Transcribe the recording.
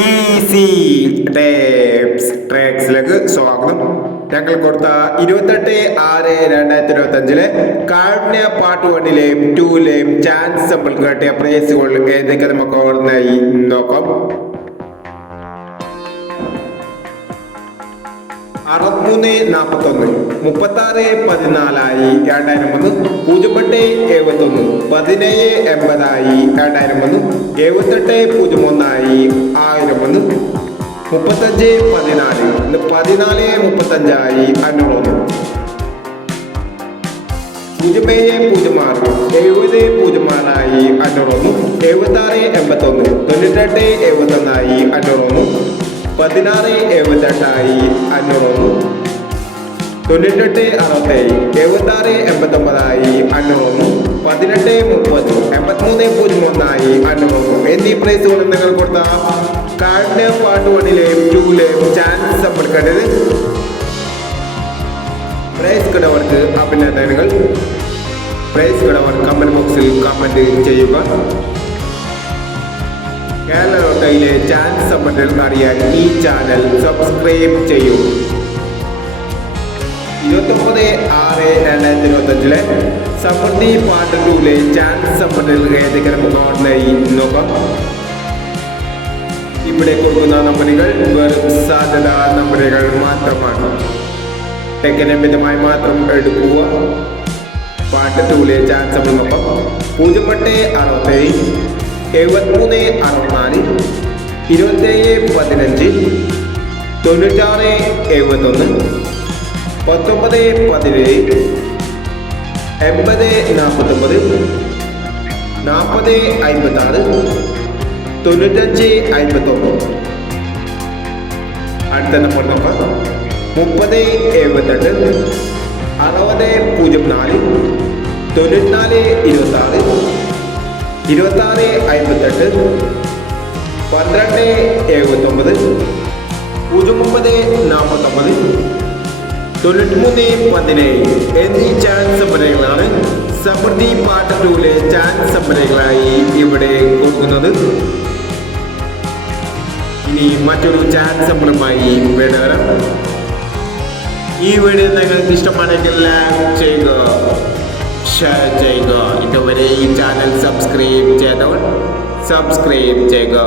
Easy tapes ട്രാക്സിലേക്ക് സ്വാഗതം. ഞങ്ങൾ കൊടുത്ത ഇരുപത്തെട്ട് ആറ് രണ്ടായിരത്തി ഇരുപത്തി അഞ്ചിലെ കാരുണ്യ പാർട്ട് വണ്ണിലെയും ടൂലെയും ചാൻസ് നമ്മൾ കേട്ടിയ പ്രൈസുകൾ ഏതൊക്കെ നമുക്ക് നോക്കാം. അറുപത്തിമൂന്ന് നാൽപ്പത്തൊന്ന് മുപ്പത്തി ആറ് പതിനാലായി രണ്ടായിരം ഒന്ന് പൂജ്യം എട്ട് എഴുപത്തൊന്ന്. പതിനേഴ് എൺപതായി രണ്ടായിരം ഒന്ന് എഴുപത്തെട്ട് പൂജ്യം ഒന്നായി ആയിരം ഒന്ന് മുപ്പത്തഞ്ച് പതിനാല്. പതിനാല് മുപ്പത്തഞ്ചായി അഞ്ഞൂറ് പൂജ്യം ഏഴ് പൂജ്യം ആറ് എഴുപത് പൂജ്യം ആറായി അഞ്ഞൂറൊന്ന് എഴുപത്തി ആറ് എൺപത്തൊന്ന്. തൊണ്ണൂറ്റെട്ട് എഴുപത്തൊന്നായി അഞ്ഞൂറൊന്ന് പതിനാറ് എഴുപത്തെട്ടായി അഞ്ഞൂറ്. തൊണ്ണൂറ്റെട്ട് അറുപത്തേഴ് എഴുപത്താറ് എൺപത്തൊമ്പതായി അഞ്ഞൂറ്. പതിനെട്ട് മുപ്പത് എൺപത്തിമൂന്ന് പൂജ്യം ഒന്നായി അഞ്ഞൂറ്. എന്നീ പ്രൈസുകൾ നിങ്ങൾ കൊടുത്ത കാർഡിന്റെ പാർട്ട് വണ്ണിലെയും ടൂലെയും ചാൻസ് സമ്പർക്കേണ്ടത് പ്രൈസ് കിടവർക്ക് അഭിനന്ദനങ്ങൾ. പ്രൈസ് കിടവർ കമന്റ് ബോക്സിൽ കമന്റ് ചെയ്യുക. ലോട്ടയിലെ ചാൻസ് സംബന്ധിച്ച് അറിയാൻ ഈ ചാനൽ സബ്സ്ക്രൈബ് ചെയ്യൂ. ഇരുപത്തൊമ്പത് ആറ് രണ്ടായിരത്തി ഇരുപത്തി അഞ്ചിലെ സമൃദ്ധി പാർട്ട് ടൂലെ ചാൻസ് സംബന്ധിച്ച് ഏതെങ്കിലും ഓൺലൈൻ നോക്കാം ഇവിടെ കൊടുക്കുന്ന നമ്പറുകൾ വെറും സാധ്യത നമ്പറുകൾ മാത്രമാണ്. ടെക്കനമിതമായി മാത്രം എടുക്കുക. പാട്ട് ടൂലെ ചാൻസ് നോക്കാം പൂജ്യം എട്ട് അറുപത്തേഴ് എഴുപത്തിമൂന്ന് അറുപത്തിനാല് ഇരുപത്തേഴ് പതിനഞ്ച്. തൊണ്ണൂറ്റാറ് എഴുപത്തൊന്ന്. പത്തൊമ്പത് പതിനേഴ്. എൺപത് നാൽപ്പത്തൊമ്പത്. നാൽപ്പത് അൻപത്താറ്. തൊണ്ണൂറ്റഞ്ച് അൻപത്തൊമ്പത് അടുത്ത നമ്പർ നമ്പർ മുപ്പത് എഴുപത്തെട്ട് അറുപത് പൂജ്യം നാല്. തൊണ്ണൂറ്റിനാല് ഇരുപത്താറ്. ഇരുപത്താറ് അമ്പത്തെട്ട് പന്ത്രണ്ട് എഴുപത്തൊമ്പത് പൂജ്യം മുപ്പത് നാൽപ്പത്തൊമ്പത് തൊണ്ണൂറ്റിമൂന്ന് പതിനേഴ് എന്നീ ചാൻസ് സംഭരങ്ങളാണ് സമൃദ്ധി പാർട്ട് ടൂലെ ചാൻസ് സംഭരങ്ങളായി ഇവിടെ കൊടുക്കുന്നത് ഇനി മറ്റൊരു ചാൻസ് സംഭരമായി വേണ്ടവരം ഈ വീഡിയോ നിങ്ങൾക്ക് ഇഷ്ടമാണെങ്കിൽ ലൈക്ക് ചെയ്യുക ഷെയർ ചെയ്യുക. ഇതുവരെ ഈ ചാനൽ സബ്സ്ക്രൈബ് ചെയ്തവർ സബ്സ്ക്രൈബ് ചെയ്യുക.